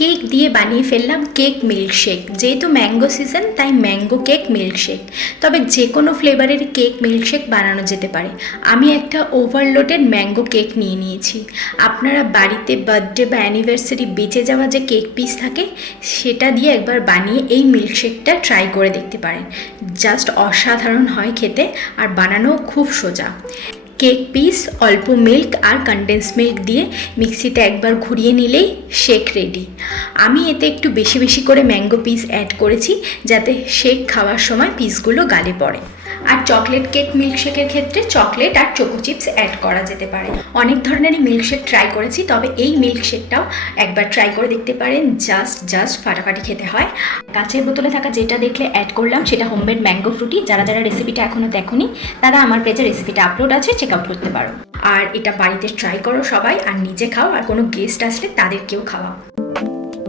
Cake দিয়ে বানিয়ে ফেললাম কেক মিল্কশেক। যেহেতু ম্যাঙ্গো সিজন তাই ম্যাঙ্গো কেক মিল্কশেক। তবে যে কোনো ফ্লেভারের কেক মিল্কশেক বানানো যেতে পারে। আমি একটা ওভারলোডেড ম্যাঙ্গো কেক নিয়ে নিয়েছি। আপনারা বাড়িতে বার্থডে বা অ্যানিভার্সারি বেঁচে যাওয়া যে কেক পিস থাকে সেটা দিয়ে একবার বানিয়ে এই মিল্কশেকটা ট্রাই করে দেখতে পারেন। জাস্ট অসাধারণ হয় খেতে, আর বানানো খুব সোজা। কেক পিস, অল্প মিল্ক আর কনডেন্স মিল্ক দিয়ে মিক্সিতে একবার ঘুরিয়ে নিলেই শেক রেডি। আমি এতে একটু বেশি বেশি করে ম্যাঙ্গো পিস অ্যাড করেছি যাতে শেক খাওয়ার সময় পিসগুলো গালে পড়ে। আর চকলেট কেক মিল্কশেকের ক্ষেত্রে চকলেট আর চোকো চিপস অ্যাড করা যেতে পারে। অনেক ধরনেরই মিল্কশেক ট্রাই করেছি, তবে এই মিল্কশেকটাও একবার ট্রাই করে দেখতে পারেন। জাস্ট ফাটাফাটি খেতে হয়। কাঁচের বোতলে থাকা যেটা দেখলে অ্যাড করলাম সেটা হোমমেড ম্যাঙ্গো ফ্রুটি। যারা যারা রেসিপিটা এখনও দেখোনি তারা আমার পেজে রেসিপিটা আপলোড আছে, চেক আউট করতে পারো। আর এটা বাড়িতে ট্রাই করো সবাই, আর নিজে খাও, আর কোনো গেস্ট আসলে তাদেরকেও খাওয়াও।